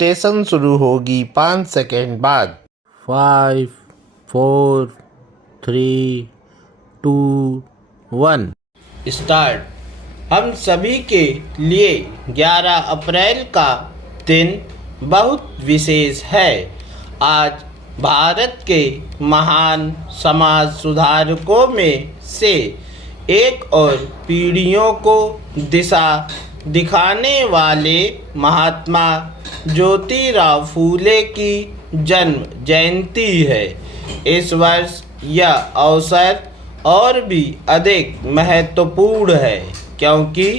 Dictation शुरू होगी 5 second बाद। 5 4 3 2 1 स्टार्ट। हम सभी के लिए 11 अप्रैल का दिन बहुत विशेष है। आज भारत के महान समाज सुधारकों में से एक और पीढ़ियों को दिशा दिखाने वाले महात्मा ज्योतिराव फूले की जन्म जयंती है। इस वर्ष यह अवसर और भी अधिक महत्वपूर्ण है क्योंकि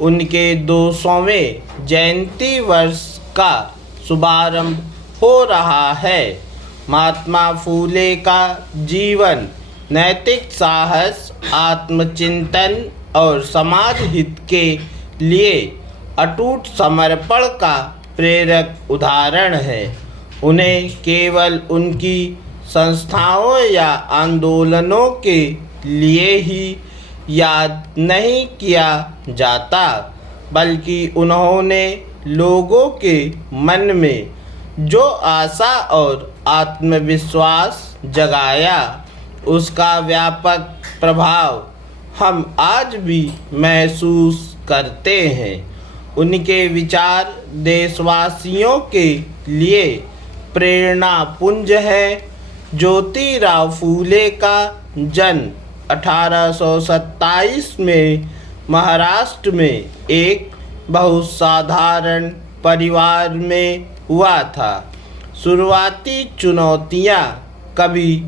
उनके 200वें जयंती वर्ष का शुभारंभ हो रहा है। महात्मा फूले का जीवन नैतिक साहस, आत्मचिंतन और समाज हित के लिए अटूट समर्पण का प्रेरक उदाहरण है। उन्हें केवल उनकी संस्थाओं या आंदोलनों के लिए ही याद नहीं किया जाता, बल्कि उन्होंने लोगों के मन में जो आशा और आत्मविश्वास जगाया, उसका व्यापक प्रभाव हम आज भी महसूस करते हैं। उनके विचार देशवासियों के लिए प्रेरणा पुंज है। ज्योतिराव फूले का जन्म 1827 में महाराष्ट्र में एक बहुत साधारण परिवार में हुआ था। शुरुआती चुनौतियां कभी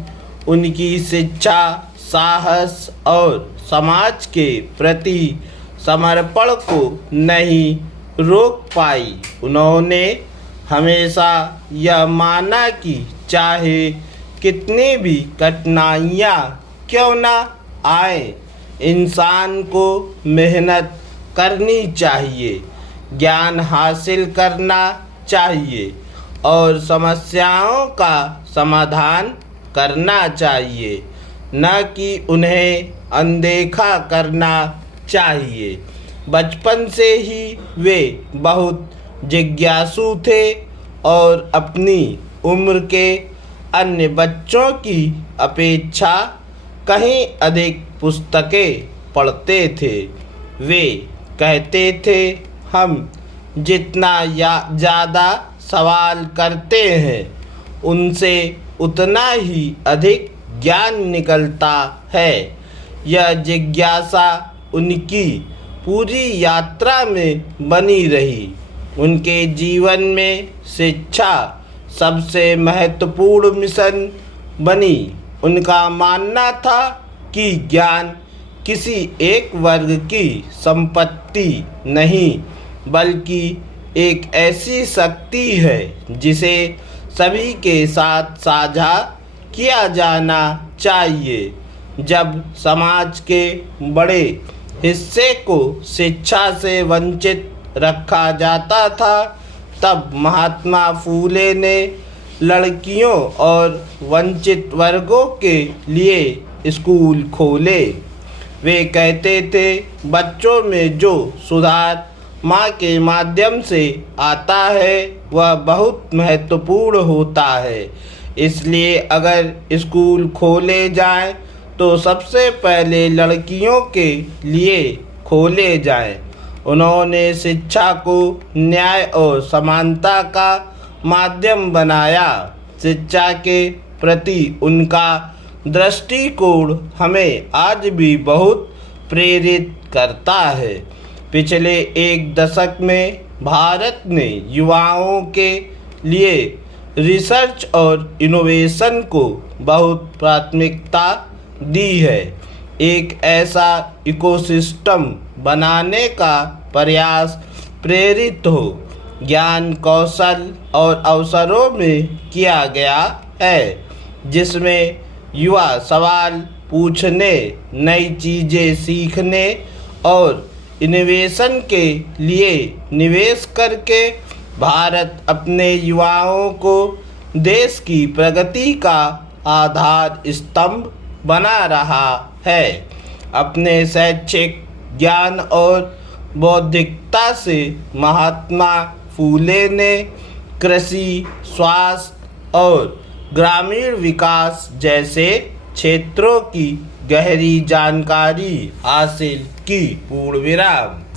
उनकी शिक्षा, साहस और समाज के प्रति समर्पण को नहीं रोक पाई। उन्होंने हमेशा यह माना कि चाहे कितनी भी कठिनाइयाँ क्यों न आए, इंसान को मेहनत करनी चाहिए, ज्ञान हासिल करना चाहिए और समस्याओं का समाधान करना चाहिए, न कि उन्हें अनदेखा करना चाहिए। बचपन से ही वे बहुत जिज्ञासु थे और अपनी उम्र के अन्य बच्चों की अपेक्षा कहीं अधिक पुस्तकें पढ़ते थे। वे कहते थे, हम जितना ज़्यादा सवाल करते हैं, उनसे उतना ही अधिक ज्ञान निकलता है। यह जिज्ञासा उनकी पूरी यात्रा में बनी रही। उनके जीवन में शिक्षा सबसे महत्वपूर्ण मिशन बनी। उनका मानना था कि ज्ञान किसी एक वर्ग की संपत्ति नहीं, बल्कि एक ऐसी शक्ति है जिसे सभी के साथ साझा किया जाना चाहिए। जब समाज के बड़े हिस्से को शिक्षा से वंचित रखा जाता था, तब महात्मा फूले ने लड़कियों और वंचित वर्गों के लिए स्कूल खोले। वे कहते थे, बच्चों में जो सुधार माँ के माध्यम से आता है वह बहुत महत्वपूर्ण होता है। इसलिए अगर स्कूल खोले जाएं तो सबसे पहले लड़कियों के लिए खोले जाएं। उन्होंने शिक्षा को न्याय और समानता का माध्यम बनाया। शिक्षा के प्रति उनका दृष्टिकोण हमें आज भी बहुत प्रेरित करता है। पिछले एक दशक में भारत ने युवाओं के लिए रिसर्च और इनोवेशन को बहुत प्राथमिकता दी है। एक ऐसा इकोसिस्टम बनाने का प्रयास प्रेरित हो, ज्ञान, कौशल और अवसरों में किया गया है, जिसमें युवा सवाल पूछने, नई चीज़ें सीखने और इनोवेशन के लिए निवेश करके भारत अपने युवाओं को देश की प्रगति का आधार स्तंभ बना रहा है। अपने शैक्षिक ज्ञान और बौद्धिकता से महात्मा फूले ने कृषि, स्वास्थ्य और ग्रामीण विकास जैसे क्षेत्रों की गहरी जानकारी हासिल की। पूर्ण विराम।